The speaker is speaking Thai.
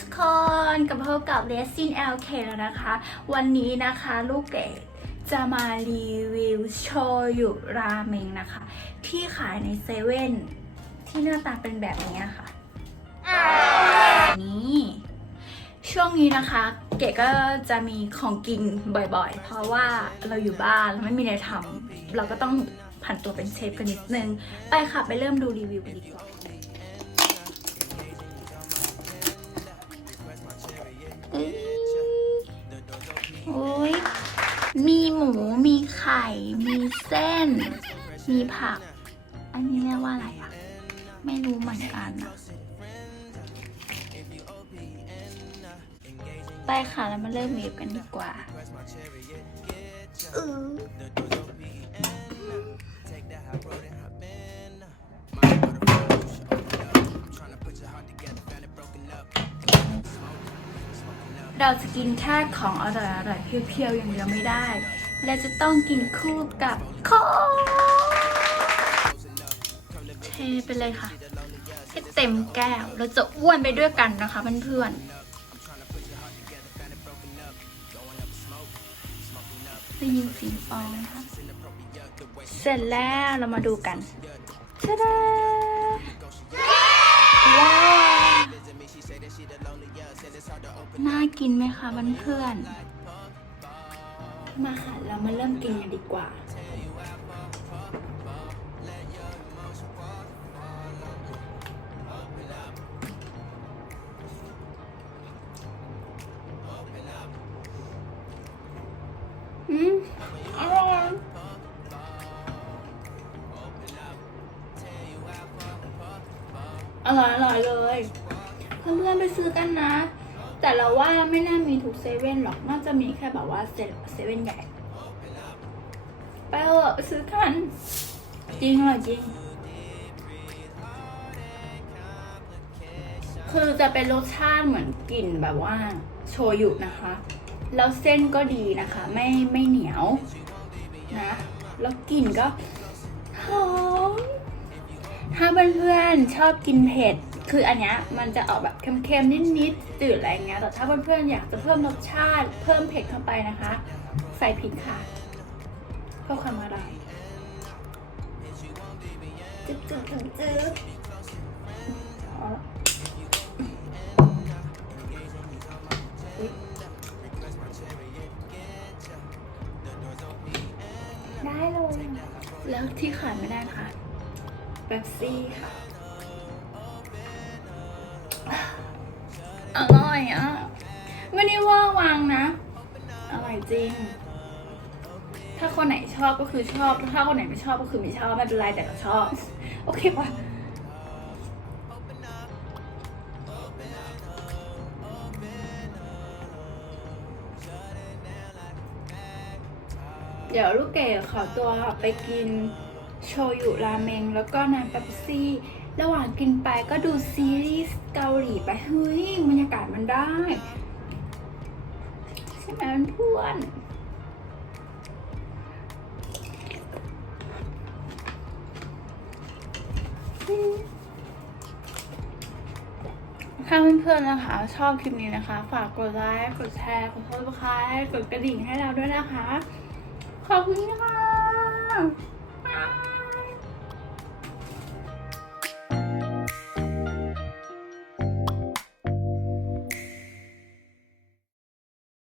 ทุกคนกับพบกับ r e s i n LK แล้วนะคะ วันนี้นะคะลูกเกดจะมารีวิวโชยุราเมงนะคะ ที่ขายในเซเว่นที่หน้าตาเป็นแบบนี้ค่ะ นี่ช่วงนี้นะคะ เก๋ก็จะมีของกินบ่อยๆ เพราะว่าเราอยู่บ้านเราไม่มีอะไรทำเราก็ต้องผันตัวเป็นเชฟกันนิดนึง ไปค่ะไปเริ่มดูรีวิวกันดีกว่า มีหมูมีไข่ มีเส้น มีผัก อันนี้เรียกว่าอะไรอะไม่รู้เหมือนกันอะไปค่ะแล้วมาเริ่มวีกันดีกว่าอือเราจะกินแค่ของอร่อยๆเพียวๆอย่างเดียวไม่ได้ และจะต้องกินคู่กับโค้กเทไปเลยค่ะ ให้เต็มแก้ว เราจะอ้วนไปด้วยกันนะคะเพื่อนๆได้ยินเสียงฟองไหมคะเสร็จแล้วเรามาดูกันชะดาว้าวน่ากินไหมคะเพื่อนๆ มาค่ะ เรามาเริ่มกินกันดีกว่า อืม อร่อยอร่อยอร่อยเลย เพื่อนๆไปซื้อกันนะ แต่เราว่าไม่น่ามีทุกเซเว่นหรอก น่าจะมีแค่แบบว่าเซเว่นใหญ่ ไปเถอะซื้อกัน จริงอร่อจริง คือจะเป็นรสชาติเหมือนกลิ่นแบบว่าโชยุนะคะ แล้วเส้นก็ดีนะคะ ไม่ไม่เหนียวนะ แล้วกลิ่นก็หอมถ้าเพื่อนๆชอบกินเผ็ด คืออันเนี้ยมันจะออกแบบเค็มๆนิดๆจืดอะไรเงี้ยแต่ถ้าเพื่อนๆอยากจะเพิ่มรสชาติ เพิ่มเผ็ดเข้าไปนะคะ ใส่พริกค่ะเพื่อความอร่อยจึ๊บจึ๊บจึ๊บจึ๊บเอาละอุ๊ยได้เลย แล้วที่ขาดไม่ได้นะคะเป๊ปซี่ค่ะ อร่อยอะ ไม่ได้ว่าวังนะ อร่อยจริง ถ้าคนไหนชอบก็คือชอบ ถ้าคนไหนไม่ชอบก็คือไม่ชอบไม่เป็นไรแต่ก็ชอบ โอเคปะเดี๋ยวลูกเก๋ขอตัวไปกินโชยุราเมงแล้วก็น้ำเป๊ปซี่ ระหว่างกินไปก็ดูซีรีส์เกาหลีไปเฮ้ยบรรยากาศมันได้ ใช่ไหมเพื่อนถ้าเพื่อนๆนะคะ ชอบคลิปนี้นะคะ ฝากกดไลค์กดแชร์กดซับสไครต์กดกระดิ่งให้เราด้วยนะคะ ขอบคุณค่ะ